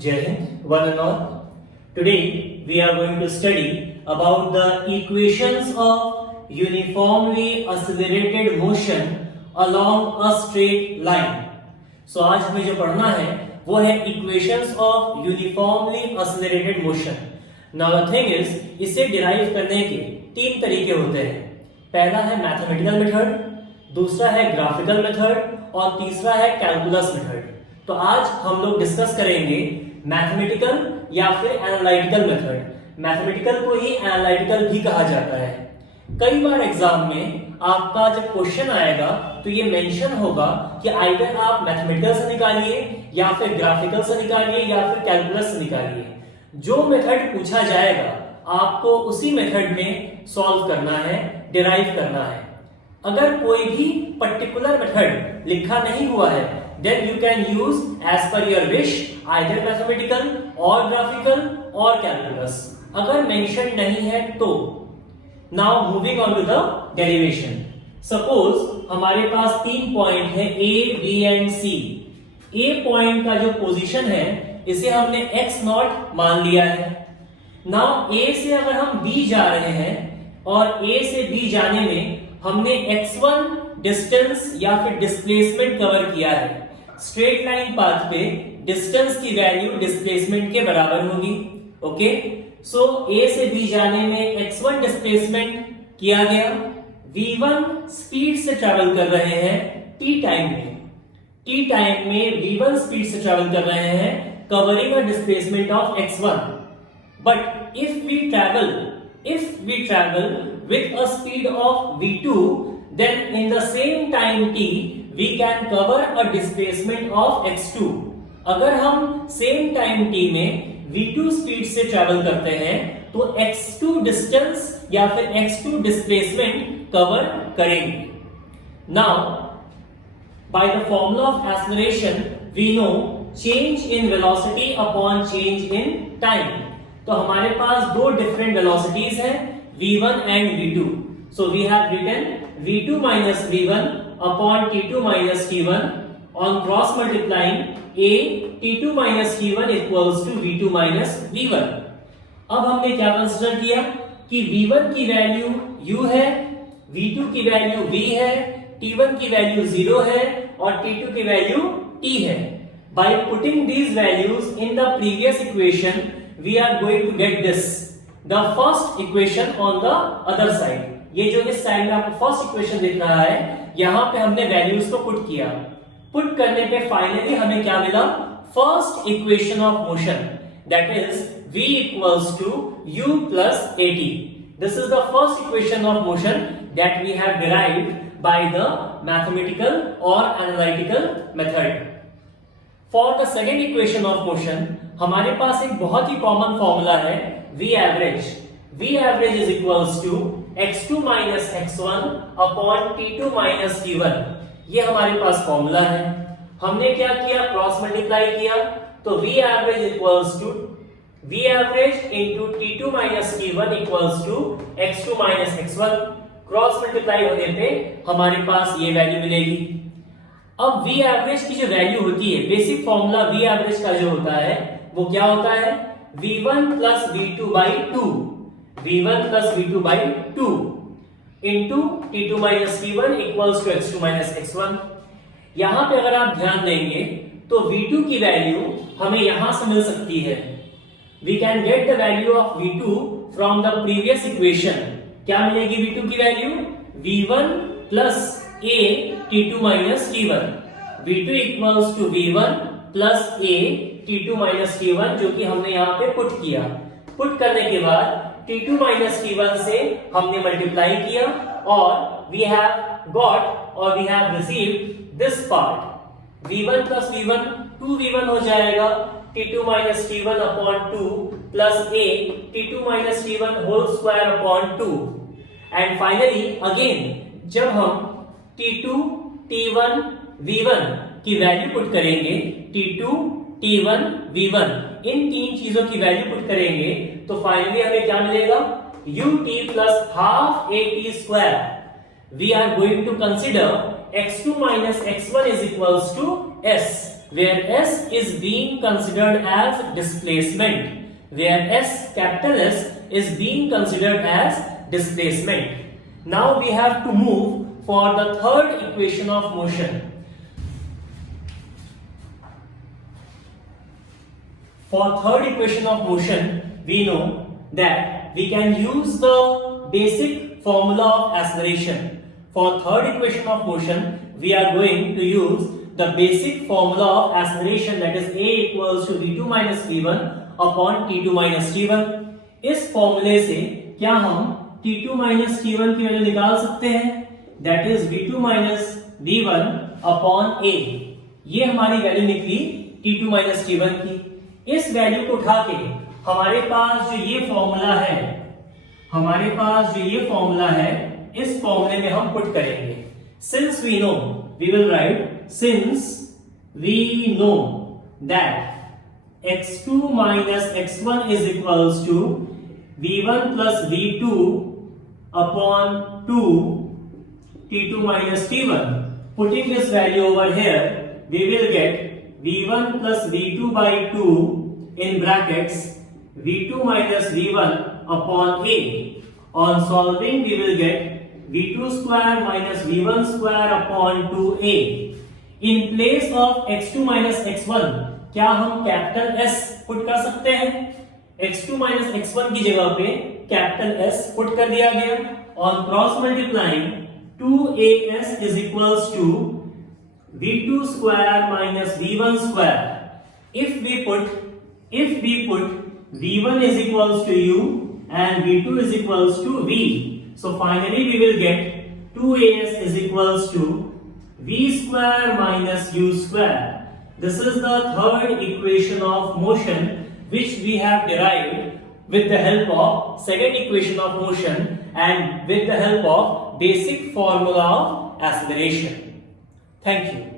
Jai Hind, one and all. Today we are going to study about the equations of uniformly accelerated motion along a straight line. So आज हमें जो पढ़ना है वो है equations of uniformly accelerated motion. Now the thing is, इसे derive करने के तीन तरीके होते हैं. पहला है मैथमेटिकल मेथड, दूसरा है ग्राफिकल मेथड और तीसरा है कैलकुलस मेथड. तो आज हम लोग डिस्कस करेंगे मैथमेटिकल या फिर एनालिटिकल मेथड. मैथमेटिकल को ही एनालिटिकल भी कहा जाता है. कई बार एग्जाम में आपका जब क्वेश्चन आएगा तो ये मेंशन होगा कि आइदर आप मैथमेटिकल से निकालिए या फिर ग्राफिकल से निकालिए या फिर कैलकुलस से निकालिए. जो मेथड पूछा जाएगा आपको उसी मेथड में सॉल्व करना है, डिराइव करना है. अगर कोई भी पर्टिकुलर मेथड लिखा नहीं हुआ है then you can use as per your wish either mathematical or graphical or calculus. अगर mention नहीं है तो now moving on to the derivation. Suppose हमारे पास तीन पॉइंट है A, B and C. A point का जो पोजीशन है इसे हमने x नॉट मान लिया है. Now A से अगर हम B जा रहे हैं और A से B जाने में हमने x1 डिस्टेंस या फिर डिस्प्लेसमेंट कवर किया है. स्ट्रेट लाइन पाथ पे डिस्टेंस की वैल्यू डिस्प्लेसमेंट के बराबर होगी. ओके, सो A से B जाने में x1 डिस्प्लेसमेंट किया गया. v1 स्पीड से ट्रैवल कर रहे हैं t टाइम में v1 स्पीड से ट्रैवल कर रहे हैं covering a displacement of x1. But if we travel with a speed of v2, then in the same time t we can cover a displacement of x2. अगर हम same time t में v2 speed से travel करते हैं तो x2 distance या फिर x2 displacement cover करेंगे. Now by the formula of acceleration we know change in velocity upon change in time. तो हमारे पास दो डिफरेंट वेलोसिटीज हैं v1 and v2. So we have written v2 minus v1 upon t2 minus t1 on cross multiplying a t2 minus t1 equals to v2 minus v1. अब हमने क्या consider किया कि v1 की वैल्यू u है, v2 की value v है, t1 की वैल्यू 0 है और t2 की वैल्यू t है. By putting these values in the previous equation we are going to get this, the first equation on the other side. ये जो इस साइड में आपको फर्स्ट इक्वेशन दिख रहा है यहां पे हमने वैल्यूज को पुट किया. पुट करने पे फाइनली हमें क्या मिला? First equation of motion, that is v equals to u plus at. This is the first equation of motion that we have derived by the mathematical or analytical method. For the second equation of motion हमारे पास एक बहुत ही common formula है v average. v average is equals to x2 minus x1 upon t2 minus t1. ये हमारे पास formula है. हमने क्या किया? क्रॉस मल्टीप्लाई किया. तो v average equals to v average into t2 minus t1 equals to x2 minus x1. Cross multiply होने पे हमारे पास ये वैल्यू मिलेगी. अब v average की जो वैल्यू होती है, बेसिक फॉर्मूला v average का जो होता है वो क्या होता है? v1 plus v2 by 2. v1 plus v2 by 2 into t2 minus t1 equals to x2 minus x1. यहां पे अगर आप ध्यान देंगे तो v2 की वैल्यू हमें यहां से मिल सकती है. We can get the value of v2 from the previous equation. क्या मिलेगी v2 की value? v1 plus a t2 minus t1. v2 equals to v1 plus a t2 minus t1 जो कि हमने यहाँ पे पुट किया. पुट करने के बाद t2 minus t1 से हमने मल्टीप्लाई किया और we have got or we have received this part. v1 plus v1 2v1 हो जाएगा. t2 minus t1 upon 2 plus a t2 minus t1 whole square upon 2. And finally again जब हम t2 t1 v1 की value put करेंगे, t2 t1 v1 इन तीन चीजों की value put करेंगे तो फाइनली हमें क्या मिलेगा? ut plus half at square. We are going to consider x2 minus x1 is equals to s. where S is being considered as displacement, where S, capital S, is being considered as displacement. Now we have to move for the third equation of motion. For third equation of motion, we know that we can use the basic formula of acceleration. For third equation of motion, we are going to use the basic formula of acceleration, that is A equals to v2 minus v1 upon t2 minus t1. इस फॉर्मूले से क्या हम t2 minus t1 की value निकाल सकते हैं, that is v2 minus v1 upon a. ये हमारी वैल्यू निकली t2 minus t1 की. इस वैल्यू को उठा के हमारे पास जो ये फॉर्मूला है, इस फॉर्मूले में हम पुट करेंगे. Since we know, we will write, since we know that x2 minus x1 is equals to v1 plus v2 upon 2 t2 minus t1. Putting this value over here, we will get v1 plus v2 by 2 in brackets v2 minus v1 upon a. On solving, we will get v2 square minus v1 square upon 2a. In place of x2 minus x1, क्या हम capital S put कर सकते हैं? x2 minus x1 की जगह पे capital S put कर दिया गया. On cross multiplying, 2as is equals to v2 square minus v1 square. If we put v1 is equals to u and v2 is equals to v, so finally we will get 2as is equals to v square minus u square. This is the third equation of motion which we have derived with the help of second equation of motion and with the help of basic formula of acceleration. Thank you.